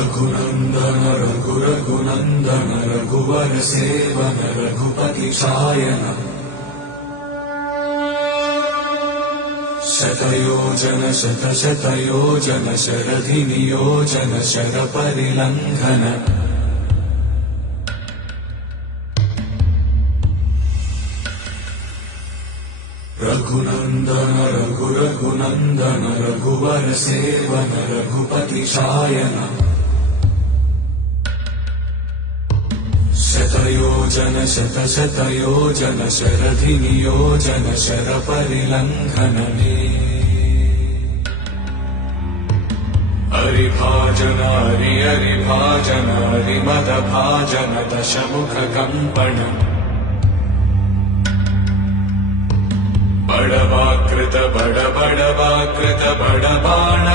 रघुनन्दन रघुरघुनन्दन रघुवर सेवन रघुपति शायन शतयोजन शतशतयोजन शरधि नियोजन शरपरिलङ्घन रघुनन्दन रघुरघुनन्दन रघुवर सेवन रघुपति शायन शतयोजन शतशतयोजन शरधि नियोजन शरपरिलङ्घन हरिभाजन हरिभाजन हरिमदभाजन दशमुख कंपन बड़वाकृत बड़वाकृत बड़बाण